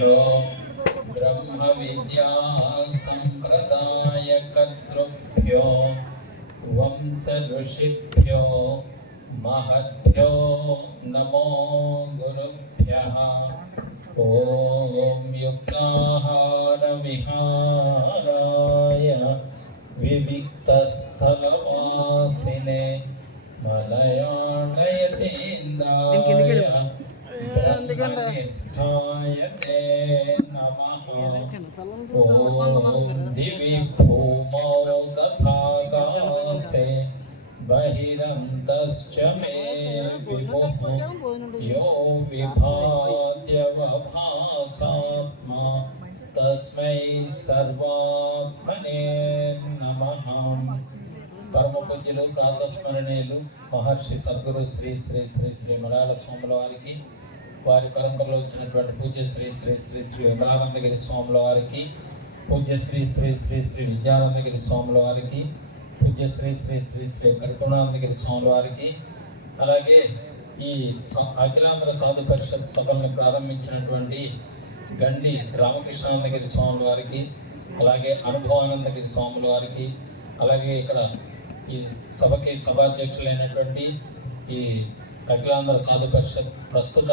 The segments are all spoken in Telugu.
ऋषिभ्यो ब्रह्म विद्या संप्रदायकर्तृभ्यो वंश ऋषिभ्यो महद्भ्यो नमो गुरुभ्यः। ॐ युक्ताहार विहाराय विविक्तस्थलवासिने मलयालयतीन्द्राय ब्रह्मनिष्ठाय ते नमः। ॐ दिवि भूमौ तथाकाशे बहिरन्तश्च मे विभुः यो विभात्यवभासात्मा तस्मै सर्वात्मने नमः। పరమ పూజ్యులు ప్రాతస్మరణీయులు మహర్షి సద్గురు శ్రీ శ్రీ శ్రీ శ్రీ మలయాళ స్వాముల వారికి, వారి పరంపరలో వచ్చినటువంటి పూజ్య శ్రీ శ్రీ శ్రీ శ్రీ విమలానందగిరి స్వాముల వారికి, పూజ్య శ్రీ శ్రీ శ్రీ శ్రీ విద్యానందగిరి స్వాముల వారికి, పూజ్య శ్రీ శ్రీ శ్రీ శ్రీ కరుణానందగిరి స్వాముల వారికి, అలాగే ఈ అఖిలాంధ్ర సాధు పరిషత్ సభలను ప్రారంభించినటువంటి గండి రామకృష్ణానందగిరి స్వాముల వారికి, అలాగే అనుభవానందగిరి స్వాముల వారికి, అలాగే ఇక్కడ ఈ సభకి సభాధ్యక్షులైనటువంటి ఈ అఖిలాంధ్ర సాధు పరిషత్ ప్రస్తుత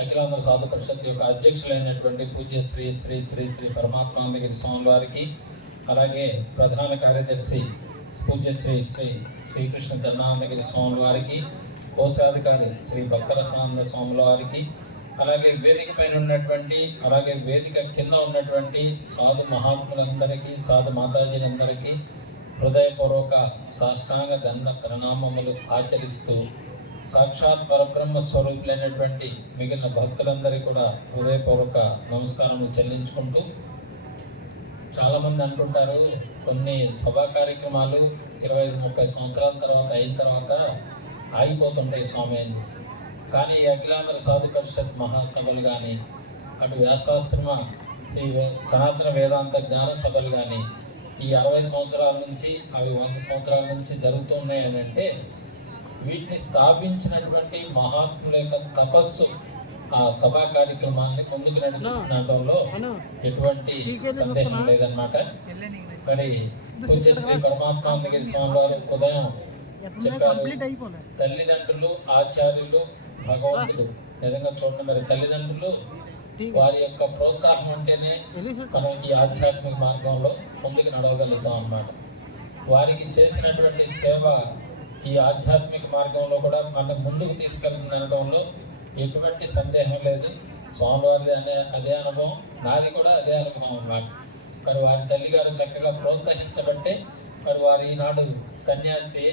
అఖిలాంధ్ర సాధు పరిషత్ యొక్క అధ్యక్షులైనటువంటి పూజ్య శ్రీ శ్రీ శ్రీ శ్రీ పరమాత్మానందగిరి స్వామి వారికి, అలాగే ప్రధాన కార్యదర్శి పూజ్య శ్రీ శ్రీ శ్రీకృష్ణ ధర్మానందగిరి స్వామి వారికి, కోశాధికారి శ్రీ భక్తరసానంద స్వాముల వారికి, అలాగే వేదిక పైన ఉన్నటువంటి, అలాగే వేదిక కింద ఉన్నటువంటి సాధు మహాత్ములందరికీ, సాధు మాతాజీలందరికీ హృదయపూర్వక సాష్టాంగ దండ ప్రణామములు ఆచరిస్తూ, సాక్షాత్ పరబ్రహ్మ స్వరూపులైనటువంటి మిగిలిన భక్తులందరికీ కూడా హృదయపూర్వక నమస్కారము చెల్లించుకుంటూ, చాలామంది అంటుంటారు కొన్ని సభా కార్యక్రమాలు 25-30 సంవత్సరాల తర్వాత అయిన తర్వాత ఆగిపోతుంటాయి స్వామి అని. కానీ అఖిలాంధ్ర సాధు పరిషత్ మహాసభలు కానీ, అటు వ్యాసాశ్రమ శ్రీ సనాతన వేదాంత జ్ఞాన సభలు కానీ ఈ 60 సంవత్సరాల నుంచి, అవి 100 సంవత్సరాల నుంచి జరుగుతున్నాయి అని అంటే, వీటిని స్థాపించినటువంటి మహాత్ముల యొక్క తపస్సు ఆ సభా కార్యక్రమాన్ని ముందుకు నడిపిస్తుండటంలో ఎటువంటి సందేహం లేదన్నమాట. మరి పూజ్య శ్రీ పరమాత్మానందగిరి స్వామి వారు ఉదయం చెప్పారు, తల్లిదండ్రులు, ఆచార్యులు, భగవంతుడు. నిజంగా చూడండి, మరి తల్లిదండ్రులు వారి యొక్క ప్రోత్సాహం ఉంటేనే మనం ఈ ఆధ్యాత్మిక మార్గంలో ముందుకు నడవగలుగుతాం అన్నమాట. వారికి చేసినటువంటి సేవ ఈ ఆధ్యాత్మిక మార్గంలో కూడా మనం ముందుకు తీసుకెళ్తుందనడంలో ఎటువంటి సందేహం లేదు. స్వామివారిది అదే అనుభవం, నాది కూడా అదే అనుభవం అన్నమాట. మరి వారి తల్లిగారు చక్కగా ప్రోత్సహించబట్టే మరి వారి ఈనాడు సన్యాసి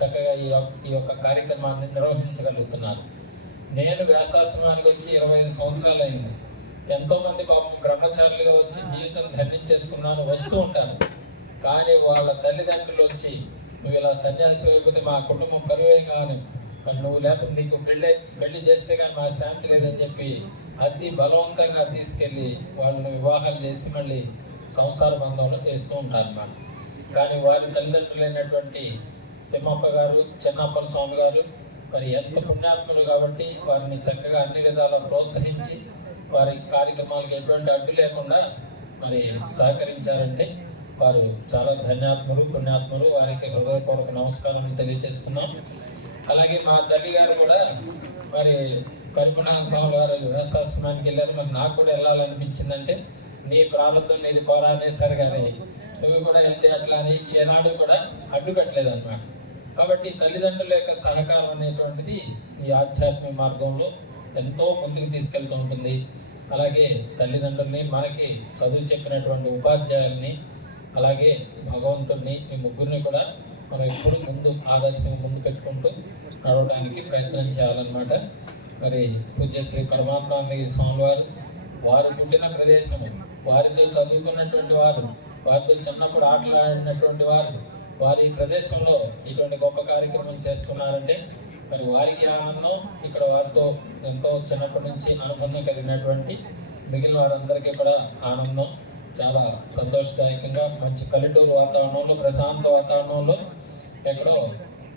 చక్కగా ఈ యొక్క కార్యక్రమాన్ని నిర్వహించగలుగుతున్నారు. నేను వ్యాసాశ్రమానికి వచ్చి 25 సంవత్సరాలు అయింది. ఎంతోమంది పాపం బ్రహ్మచారులుగా వచ్చి జీవితం ధన్యించేసుకున్నాను వస్తూ ఉంటాను. కానీ వాళ్ళ తల్లిదండ్రులు వచ్చి, నువ్వు ఇలా సన్యాసి అయిపోతే మా కుటుంబం కరువే కాను, నువ్వు లేకపోతే నీకు పెళ్లి చేస్తే కానీ మా శాంతి లేదని చెప్పి అతి బలవంతంగా తీసుకెళ్ళి వాళ్ళని వివాహాలు చేసి మళ్ళీ సంసార బంధంలో వేస్తూ ఉంటారు అన్నమాట. కానీ వారి తల్లిదండ్రులైనటువంటి సింహప్ప గారు, చెన్నప్పల స్వామి గారు మరి ఎంత పుణ్యాత్ములు కాబట్టి వారిని చక్కగా అన్ని విధాలా ప్రోత్సహించి వారి కార్యక్రమాలకు ఎటువంటి అడ్డు లేకుండా మరి సహకరించారంటే వారు చాలా ధన్యాత్ములు, పుణ్యాత్ములు. వారికి హృదయపూర్వక నమస్కారం తెలియజేస్తున్నాం. అలాగే మా తల్లి గారు కూడా మరి పరిపూర్ణ స్వామి వారు వ్యాసాశ్రమానికి వెళ్ళారు. మరి నాకు కూడా వెళ్ళాలనిపించిందంటే, నీ ప్రారంభం నీది కోరా అనేసరి కానీ నువ్వు కూడా వెళ్తే అట్లా అని ఏనాడు కూడా అడ్డుకట్టలేదు అన్నమాట. కాబట్టి తల్లిదండ్రుల యొక్క సహకారం అనేటువంటిది ఈ ఆధ్యాత్మిక మార్గంలో ఎంతో ముందుకు తీసుకెళ్తూ ఉంటుంది. అలాగే తల్లిదండ్రుల్ని, మనకి చదువు చెప్పినటువంటి ఉపాధ్యాయుల్ని, అలాగే భగవంతుడిని, ఈ ముగ్గురిని కూడా మనం ఎప్పుడు ముందు ఆదర్శంగా ముందు పెట్టుకుంటూ నడవడానికి ప్రయత్నం చేయాలన్నమాట. మరి పూజ్య శ్రీ పరమాత్మానందగిరి స్వామి వారు పుట్టిన ప్రదేశం, వారితో చదువుకున్నటువంటి వారు, వారితో చిన్నప్పుడు ఆటలాడినటువంటి వారు, వారి ప్రదేశంలో ఇటువంటి గొప్ప కార్యక్రమం చేస్తున్నారంటే మరి వారికి ఆనందం, ఇక్కడ వారితో ఎంతో చిన్నప్పటి నుంచి అనుబంధం కలిగినటువంటి మిగిలిన వారందరికీ కూడా ఆనందం. చాలా సంతోషదాయకంగా మంచి పల్లెటూరు వాతావరణంలో, ప్రశాంత వాతావరణంలో, ఎక్కడో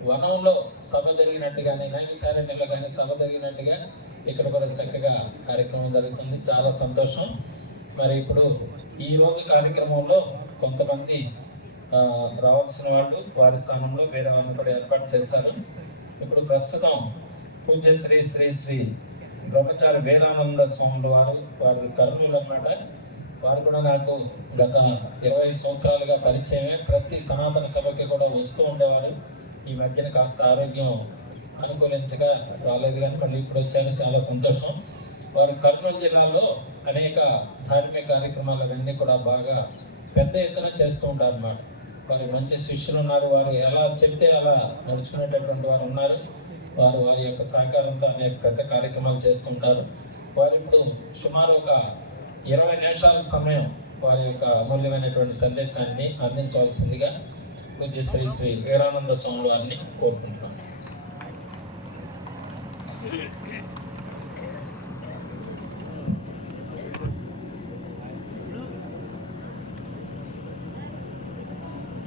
వనంలో సభ జరిగినట్టుగానే, నైమిసారణ్యంలో కానీ సభ జరిగినట్టుగా ఇక్కడ కూడా చక్కగా కార్యక్రమం జరుగుతుంది, చాలా సంతోషం. మరి ఇప్పుడు ఈ రోజు కార్యక్రమంలో కొంతమంది రావాల్సిన వాళ్ళు వారి స్థానంలో వేరే వాళ్ళని కూడా ఏర్పాటు చేశారు. ఇప్పుడు ప్రస్తుతం పూజ్య శ్రీ శ్రీ శ్రీ బ్రహ్మచారి వీరానంద స్వాములు వారి కర్నూలు అన్నమాట. వారు కూడా నాకు గత 20 సంవత్సరాలుగా పరిచయమే. ప్రతి సనాతన సభకి కూడా వస్తూ ఉండేవారు. ఈ మధ్యన కాస్త ఆరోగ్యం అనుకూలించగా రాలేదు, కానీ మళ్ళీ ఇప్పుడు వచ్చాను, చాలా సంతోషం. వారు కర్నూలు జిల్లాలో అనేక ధార్మిక కార్యక్రమాలు అవన్నీ కూడా బాగా పెద్ద ఎత్తున చేస్తూ ఉంటారు అన్నమాట. వారి మంచి శిష్యులు ఉన్నారు, వారు ఎలా చెప్తే అలా నడుచుకునేటటువంటి వారు ఉన్నారు. వారి యొక్క సహకారంతో అనేక పెద్ద కార్యక్రమాలు చేస్తుంటారు. వారు ఇప్పుడు సుమారు ఒక 20 నిమిషాల సమయం వారి యొక్క అమూల్యమైనటువంటి సందేశాన్ని అందించవలసిందిగా పూజ్య శ్రీ శ్రీ వీరానంద స్వామి వారిని కోరుకుంటున్నారు.